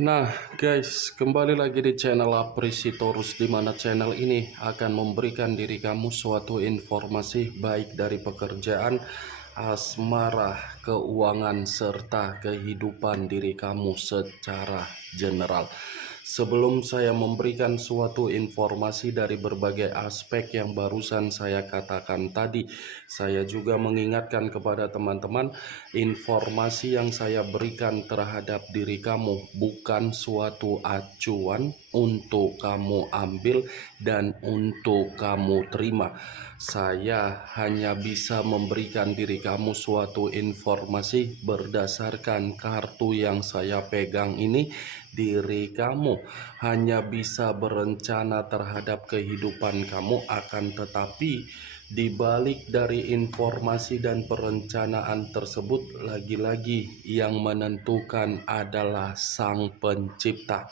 Nah guys, kembali lagi di channel Apresitorus, di mana channel ini akan memberikan diri kamu suatu informasi baik dari pekerjaan, asmara, keuangan, serta kehidupan diri kamu secara general. Sebelum saya memberikan suatu informasi dari berbagai aspek yang barusan saya katakan tadi, saya juga mengingatkan kepada teman-teman, informasi yang saya berikan terhadap diri kamu bukan suatu acuan untuk kamu ambil dan untuk kamu terima. Saya hanya bisa memberikan diri kamu suatu informasi berdasarkan kartu yang saya pegang ini. Diri kamu hanya bisa berencana terhadap kehidupan kamu, akan tetapi di balik dari informasi dan perencanaan tersebut, lagi-lagi yang menentukan adalah Sang Pencipta.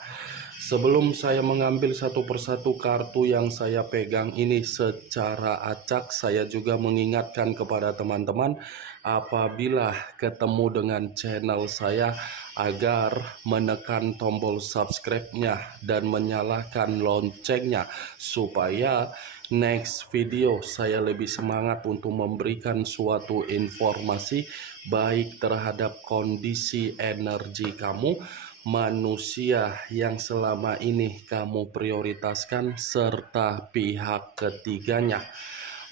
Sebelum saya mengambil satu persatu kartu yang saya pegang ini secara acak, saya juga mengingatkan kepada teman-teman, apabila ketemu dengan channel saya, agar menekan tombol subscribe-nya dan menyalakan loncengnya, supaya next video saya lebih semangat untuk memberikan suatu informasi baik terhadap kondisi energi kamu, manusia yang selama ini kamu prioritaskan, serta pihak ketiganya.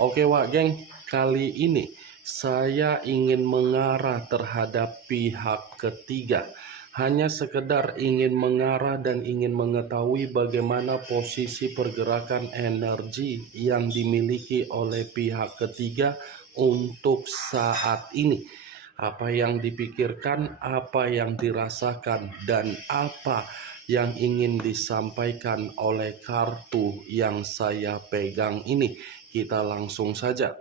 Oke Wak geng, kali ini saya ingin mengarah terhadap pihak ketiga. Hanya sekedar ingin mengarah dan ingin mengetahui bagaimana posisi pergerakan energi yang dimiliki oleh pihak ketiga untuk saat ini. Apa yang dipikirkan, apa yang dirasakan, dan apa yang ingin disampaikan oleh kartu yang saya pegang ini. Kita langsung saja.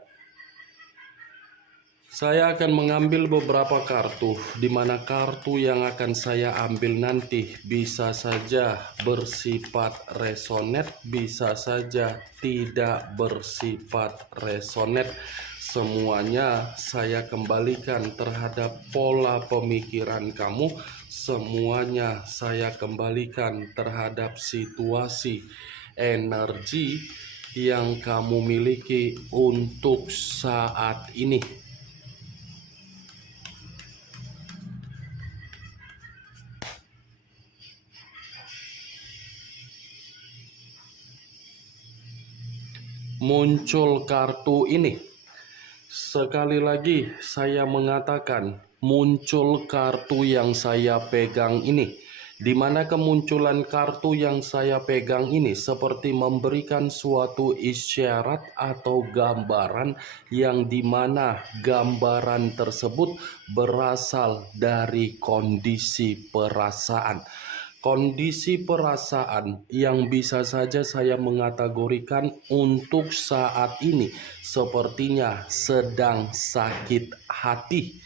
Saya akan mengambil beberapa kartu, di mana kartu yang akan saya ambil nanti bisa saja bersifat resonate, bisa saja tidak bersifat resonate. Semuanya saya kembalikan terhadap pola pemikiran kamu, semuanya saya kembalikan terhadap situasi energi yang kamu miliki untuk saat ini. Muncul kartu ini. Sekali lagi saya mengatakan, muncul kartu yang saya pegang ini, di mana kemunculan kartu yang saya pegang ini seperti memberikan suatu isyarat atau gambaran, yang dimana gambaran tersebut berasal dari kondisi perasaan. Kondisi perasaan yang bisa saja saya mengategorikan untuk saat ini sepertinya sedang sakit hati.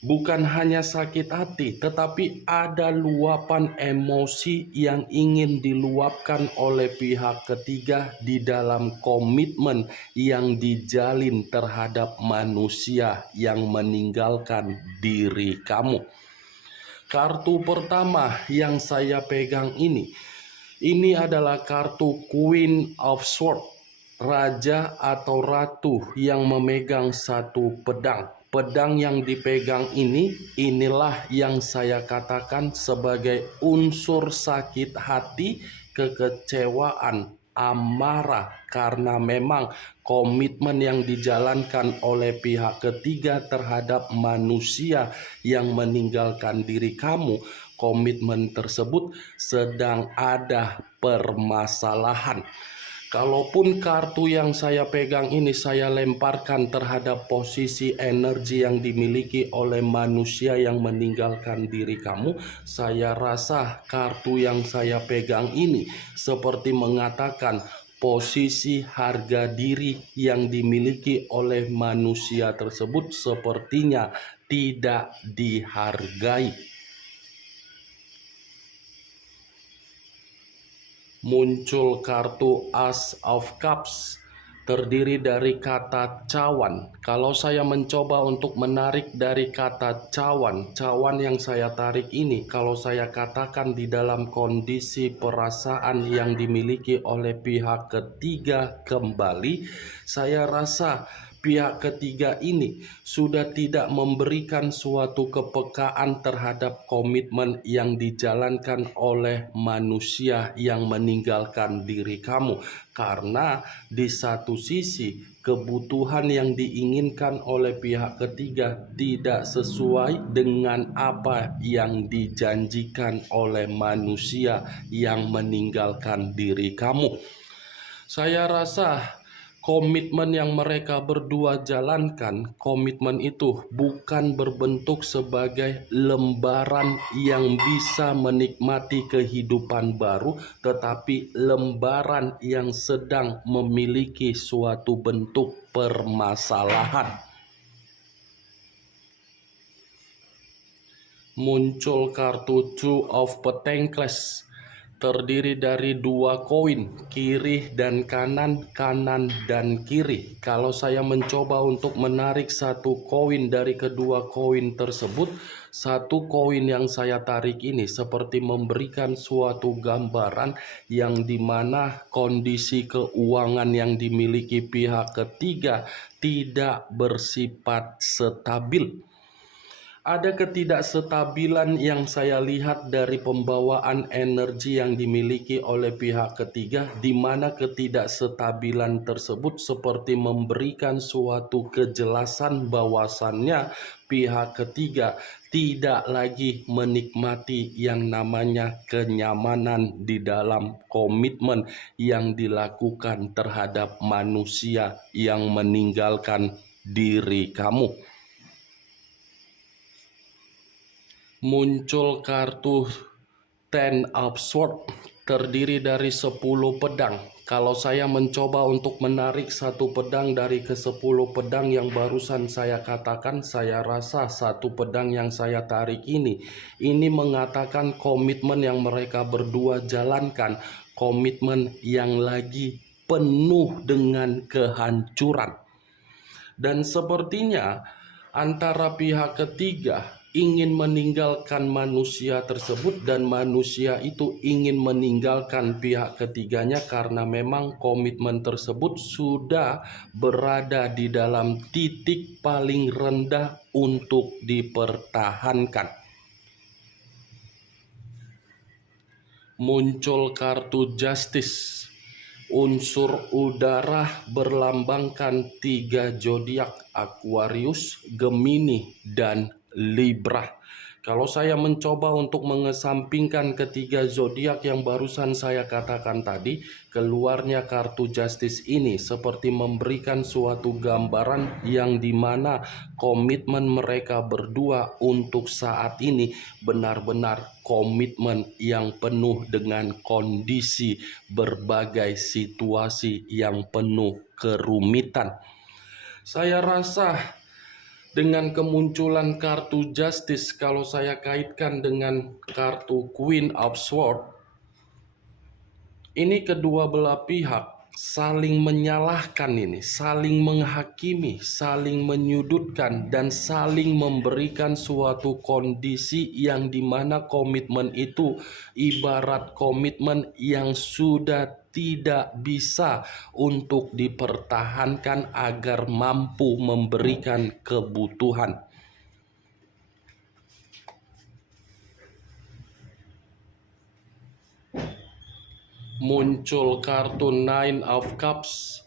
Bukan hanya sakit hati, tetapi ada luapan emosi yang ingin diluapkan oleh pihak ketiga di dalam komitmen yang dijalin terhadap manusia yang meninggalkan diri kamu. Kartu pertama yang saya pegang ini adalah kartu Queen of Swords, raja atau ratu yang memegang satu pedang. Pedang yang dipegang inilah yang saya katakan sebagai unsur sakit hati, kekecewaan, amarah, karena memang komitmen yang dijalankan oleh pihak ketiga terhadap manusia yang meninggalkan diri kamu, komitmen tersebut sedang ada permasalahan. Kalaupun kartu yang saya pegang ini saya lemparkan terhadap posisi energi yang dimiliki oleh manusia yang meninggalkan diri kamu, saya rasa kartu yang saya pegang ini seperti mengatakan posisi harga diri yang dimiliki oleh manusia tersebut sepertinya tidak dihargai. Muncul kartu Ace of Cups, terdiri dari kata cawan. Kalau saya mencoba untuk menarik dari kata cawan, cawan yang saya tarik ini, kalau saya katakan di dalam kondisi perasaan yang dimiliki oleh pihak ketiga kembali, saya rasa pihak ketiga ini sudah tidak memberikan suatu kepekaan terhadap komitmen yang dijalankan oleh manusia yang meninggalkan diri kamu. Karena di satu sisi kebutuhan yang diinginkan oleh pihak ketiga tidak sesuai dengan apa yang dijanjikan oleh manusia yang meninggalkan diri kamu. Saya rasa komitmen yang mereka berdua jalankan, komitmen itu bukan berbentuk sebagai lembaran yang bisa menikmati kehidupan baru, tetapi lembaran yang sedang memiliki suatu bentuk permasalahan. Muncul kartu Two of Pentacles, terdiri dari dua koin, kiri dan kanan, kanan dan kiri. Kalau saya mencoba untuk menarik satu koin dari kedua koin tersebut, satu koin yang saya tarik ini seperti memberikan suatu gambaran yang dimana kondisi keuangan yang dimiliki pihak ketiga tidak bersifat stabil. Ada ketidakstabilan yang saya lihat dari pembawaan energi yang dimiliki oleh pihak ketiga, di mana ketidakstabilan tersebut seperti memberikan suatu kejelasan bahwasannya pihak ketiga tidak lagi menikmati yang namanya kenyamanan di dalam komitmen yang dilakukan terhadap manusia yang meninggalkan diri kamu. Muncul kartu Ten of Swords, terdiri dari 10 pedang. Kalau saya mencoba untuk menarik satu pedang dari ke-10 pedang yang barusan saya katakan, saya rasa satu pedang yang saya tarik ini mengatakan komitmen yang mereka berdua jalankan, komitmen yang lagi penuh dengan kehancuran. Dan sepertinya antara pihak ketiga ingin meninggalkan manusia tersebut dan manusia itu ingin meninggalkan pihak ketiganya karena memang komitmen tersebut sudah berada di dalam titik paling rendah untuk dipertahankan. Muncul kartu Justice. Unsur udara berlambangkan 3 zodiak, Aquarius, Gemini, dan Libra. Kalau saya mencoba untuk mengesampingkan ketiga zodiak yang barusan saya katakan tadi, keluarnya kartu Justice ini seperti memberikan suatu gambaran yang dimana komitmen mereka berdua untuk saat ini benar-benar komitmen yang penuh dengan kondisi berbagai situasi yang penuh kerumitan. Saya rasa dengan kemunculan kartu Justice, kalau saya kaitkan dengan kartu Queen of Swords, ini kedua belah pihak saling menyalahkan ini, saling menghakimi, saling menyudutkan, dan saling memberikan suatu kondisi yang dimana komitmen itu ibarat komitmen yang sudah tidak bisa untuk dipertahankan agar mampu memberikan kebutuhan. Muncul kartu Nine of Cups,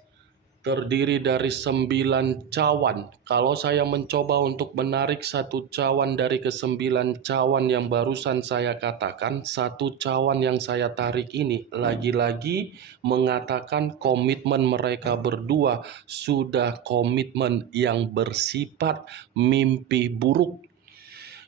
terdiri dari 9 cawan. Kalau saya mencoba untuk menarik satu cawan dari ke-9 cawan yang barusan saya katakan, satu cawan yang saya tarik ini lagi-lagi mengatakan komitmen mereka berdua sudah komitmen yang bersifat mimpi buruk.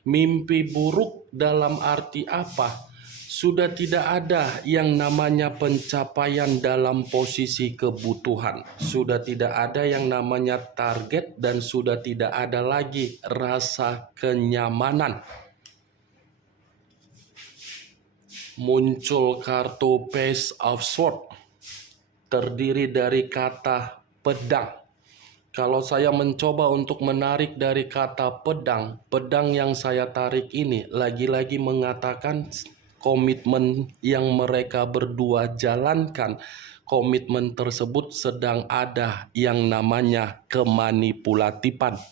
Mimpi buruk dalam arti apa? Sudah tidak ada yang namanya pencapaian dalam posisi kebutuhan. Sudah tidak ada yang namanya target dan sudah tidak ada lagi rasa kenyamanan. Muncul kartu Page of Swords, terdiri dari kata pedang. Kalau saya mencoba untuk menarik dari kata pedang, pedang yang saya tarik ini lagi-lagi mengatakan komitmen yang mereka berdua jalankan. Komitmen tersebut sedang ada yang namanya kemanipulatifan.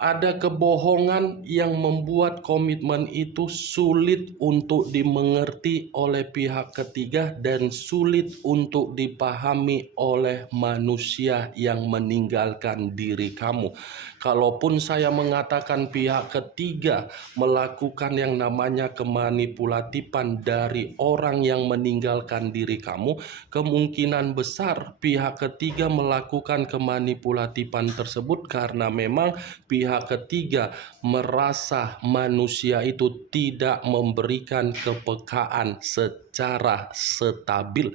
Ada kebohongan yang membuat komitmen itu sulit untuk dimengerti oleh pihak ketiga dan sulit untuk dipahami oleh manusia yang meninggalkan diri kamu. Kalaupun saya mengatakan pihak ketiga melakukan yang namanya kemanipulatifan dari orang yang meninggalkan diri kamu, kemungkinan besar pihak ketiga melakukan kemanipulatifan tersebut karena memang pihak ketiga merasa manusia itu tidak memberikan kepekaan secara stabil.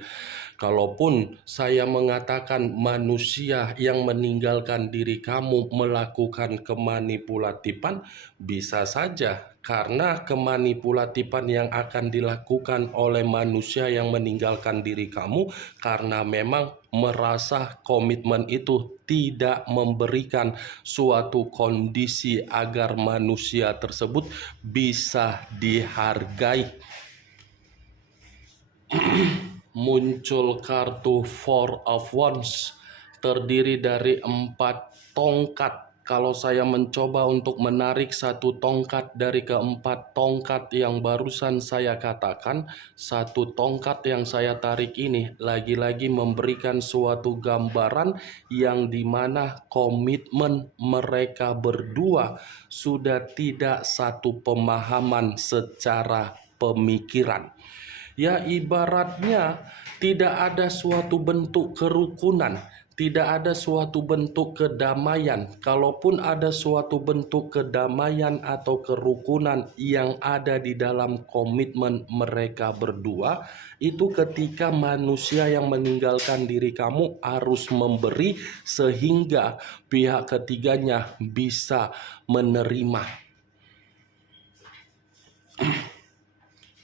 Kalaupun saya mengatakan manusia yang meninggalkan diri kamu melakukan kemanipulatifan, bisa saja karena kemanipulatifan yang akan dilakukan oleh manusia yang meninggalkan diri kamu karena memang merasa komitmen itu tidak memberikan suatu kondisi agar manusia tersebut bisa dihargai. Muncul kartu Four of Wands terdiri dari 4 tongkat. Kalau saya mencoba untuk menarik satu tongkat dari keempat tongkat yang barusan saya katakan, satu tongkat yang saya tarik ini lagi-lagi memberikan suatu gambaran yang dimana komitmen mereka berdua sudah tidak satu pemahaman secara pemikiran. Ya, ibaratnya tidak ada suatu bentuk kerukunan, tidak ada suatu bentuk kedamaian. Kalaupun ada suatu bentuk kedamaian atau kerukunan yang ada di dalam komitmen mereka berdua, itu ketika manusia yang meninggalkan diri kamu harus memberi sehingga pihak ketiganya bisa menerima.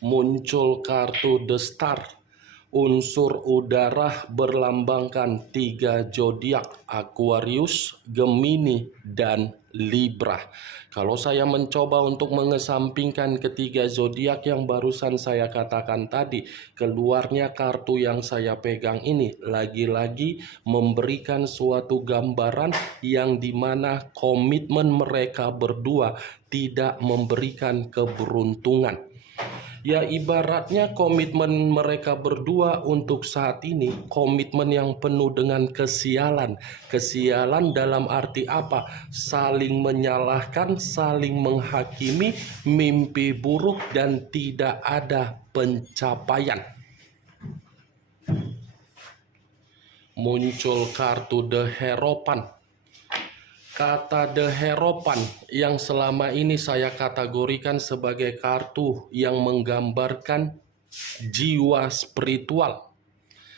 Muncul kartu The Star. Unsur udara berlambangkan 3 zodiak, Aquarius, Gemini, dan Libra. Kalau saya mencoba untuk mengesampingkan ketiga zodiak yang barusan saya katakan tadi, keluarnya kartu yang saya pegang ini lagi-lagi memberikan suatu gambaran yang dimana komitmen mereka berdua tidak memberikan keberuntungan. Ya, ibaratnya komitmen mereka berdua untuk saat ini komitmen yang penuh dengan kesialan. Kesialan dalam arti apa? Saling menyalahkan, saling menghakimi, mimpi buruk, dan tidak ada pencapaian. Muncul kartu The Hierophant. Kata The Hierophant yang selama ini saya kategorikan sebagai kartu yang menggambarkan jiwa spiritual.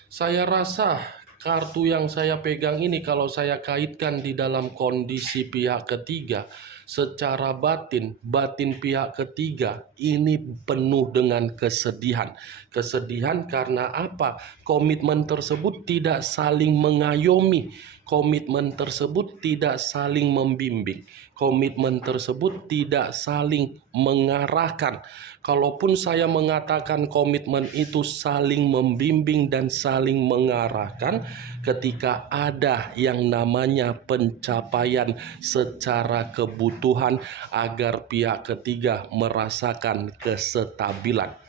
Saya rasa kartu yang saya pegang ini kalau saya kaitkan di dalam kondisi pihak ketiga, secara batin pihak ketiga ini penuh dengan kesedihan. Kesedihan karena apa? Komitmen tersebut tidak saling mengayomi. Komitmen tersebut tidak saling membimbing. Komitmen tersebut tidak saling mengarahkan. Kalaupun saya mengatakan komitmen itu saling membimbing dan saling mengarahkan, ketika ada yang namanya pencapaian secara kebutuhan agar pihak ketiga merasakan kestabilan.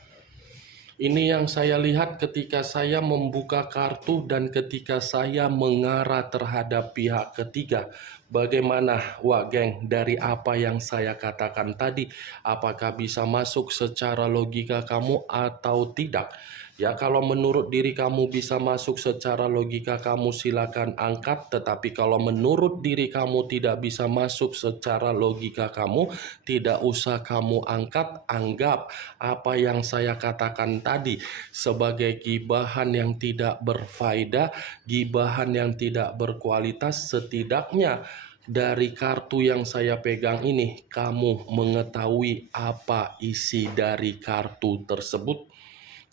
Ini yang saya lihat ketika saya membuka kartu dan ketika saya mengarah terhadap pihak ketiga. Bagaimana, Wak Geng, dari apa yang saya katakan tadi? Apakah bisa masuk secara logika kamu atau tidak? Ya, kalau menurut diri kamu bisa masuk secara logika kamu silakan angkat. Tetapi kalau menurut diri kamu tidak bisa masuk secara logika kamu, tidak usah kamu angkat. Anggap apa yang saya katakan tadi sebagai gibahan yang tidak berfaedah, gibahan yang tidak berkualitas. Setidaknya dari kartu yang saya pegang ini, kamu mengetahui apa isi dari kartu tersebut.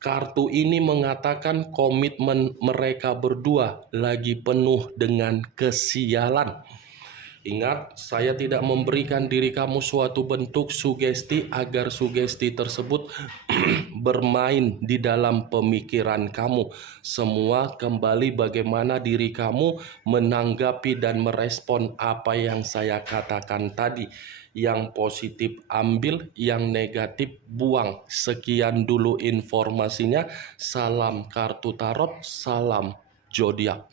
Kartu ini mengatakan komitmen mereka berdua lagi penuh dengan kesialan. Ingat, saya tidak memberikan diri kamu suatu bentuk sugesti agar sugesti tersebut bermain di dalam pemikiran kamu. Semua kembali bagaimana diri kamu menanggapi dan merespon apa yang saya katakan tadi. Yang positif ambil, yang negatif buang. Sekian dulu informasinya. Salam kartu tarot, salam zodiak.